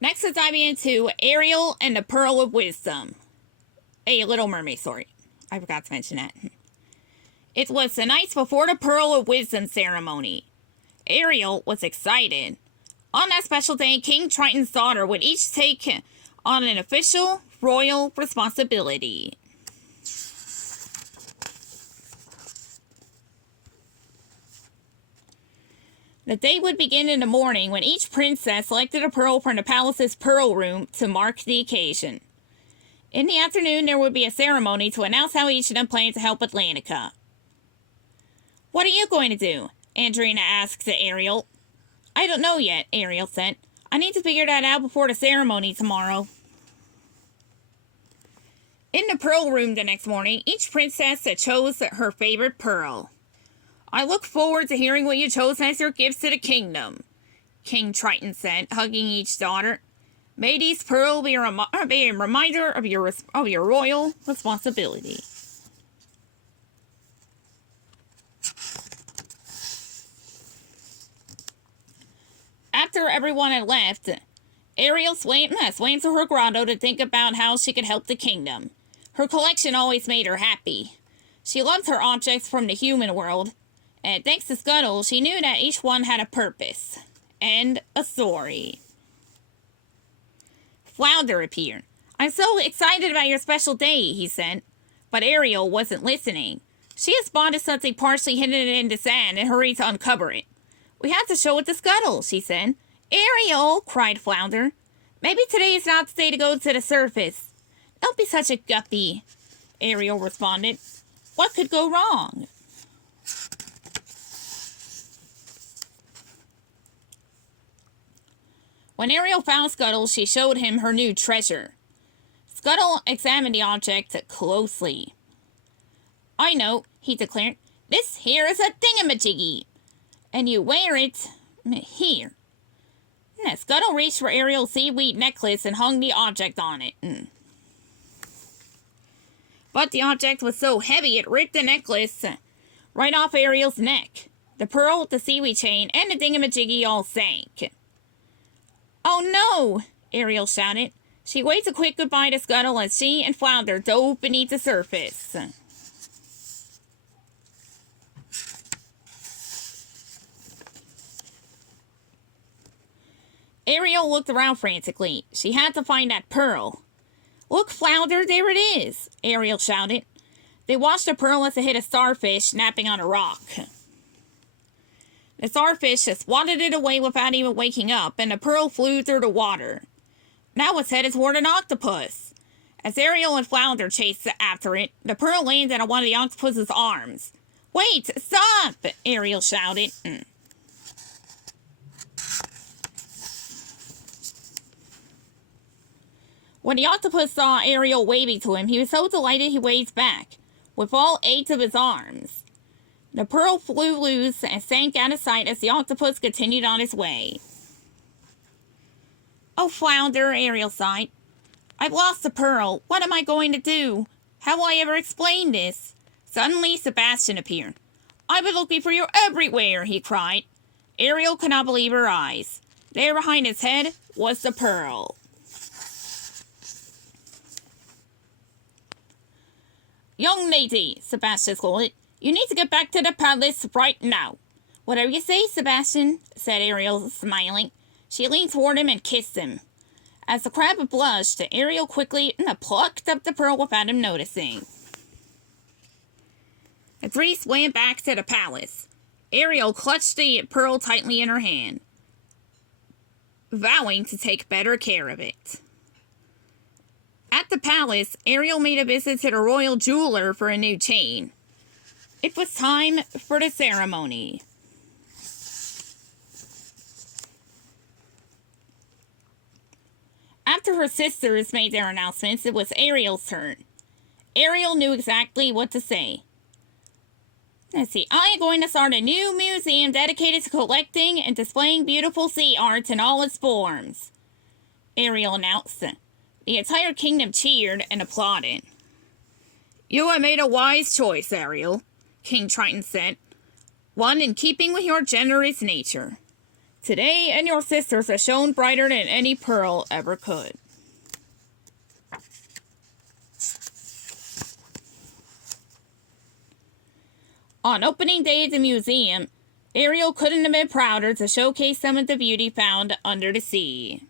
Next, let's dive into Ariel and the Pearl of Wisdom. A Little Mermaid story. I forgot to mention that. It was the night before the Pearl of Wisdom ceremony. Ariel was excited. On that special day, King Triton's daughter would each take on an official royal responsibility. The day would begin in the morning when each princess selected a pearl from the palace's pearl room to mark the occasion. In the afternoon, there would be a ceremony to announce how each of them planned to help Atlantica. "What are you going to do?" Andrina asked Ariel. "I don't know yet," Ariel said. "I need to figure that out before the ceremony tomorrow." In the pearl room the next morning, each princess chose her favorite pearl. "I look forward to hearing what you chose as your gifts to the kingdom," King Triton said, hugging each daughter. "May these pearls be a reminder of your royal responsibility." After everyone had left, Ariel swam to her grotto to think about how she could help the kingdom. Her collection always made her happy. She loved her objects from the human world, and thanks to Scuttle, she knew that each one had a purpose and a story. Flounder appeared. "I'm so excited about your special day," he said. But Ariel wasn't listening. She had spotted something partially hidden in the sand and hurried to uncover it. "We have to show it to Scuttle," she said. "Ariel!" cried Flounder. "Maybe today is not the day to go to the surface." "Don't be such a guppy," Ariel responded. "What could go wrong?" When Ariel found Scuttle, she showed him her new treasure. Scuttle examined the object closely. "I know," he declared. "This here is a thingamajiggy. And you wear it here." Scuttle reached for Ariel's seaweed necklace and hung the object on it. But the object was so heavy it ripped the necklace right off Ariel's neck. The pearl, the seaweed chain, and the thingamajiggy all sank. "Oh no!" Ariel shouted. She waved a quick goodbye to Scuttle as she and Flounder dove beneath the surface. Ariel looked around frantically. She had to find that pearl. "Look, Flounder, there it is!" Ariel shouted. They watched the pearl as it hit a starfish napping on a rock. The starfish just swatted it away without even waking up, and the pearl flew through the water. Now it's headed toward an octopus. As Ariel and Flounder chased after it, the pearl landed on one of the octopus's arms. "Wait! Stop!" Ariel shouted. When the octopus saw Ariel waving to him, he was so delighted he waved back, with all 8 of his arms. The pearl flew loose and sank out of sight as the octopus continued on his way. "Oh, Flounder," Ariel sighed. "I've lost the pearl. What am I going to do? How will I ever explain this?" Suddenly, Sebastian appeared. "I've been looking for you everywhere," he cried. Ariel could not believe her eyes. There behind his head was the pearl. "Young lady," Sebastian scolded, "you need to get back to the palace right now." "Whatever you say, Sebastian," said Ariel, smiling. She leaned toward him and kissed him. As the crab blushed, Ariel quickly plucked up the pearl without him noticing. The 3 swam back to the palace. Ariel clutched the pearl tightly in her hand, vowing to take better care of it. At the palace, Ariel made a visit to the royal jeweler for a new chain. It was time for the ceremony. After her sisters made their announcements, it was Ariel's turn. Ariel knew exactly what to say. "Let's see, I am going to start a new museum dedicated to collecting and displaying beautiful sea art in all its forms," Ariel announced. The entire kingdom cheered and applauded. "You have made a wise choice, Ariel," King Triton said. "One in keeping with your generous nature. Today, and your sisters have shone brighter than any pearl ever could. On opening day at the museum, Ariel couldn't have been prouder to showcase some of the beauty found under the sea.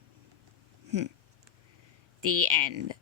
The end.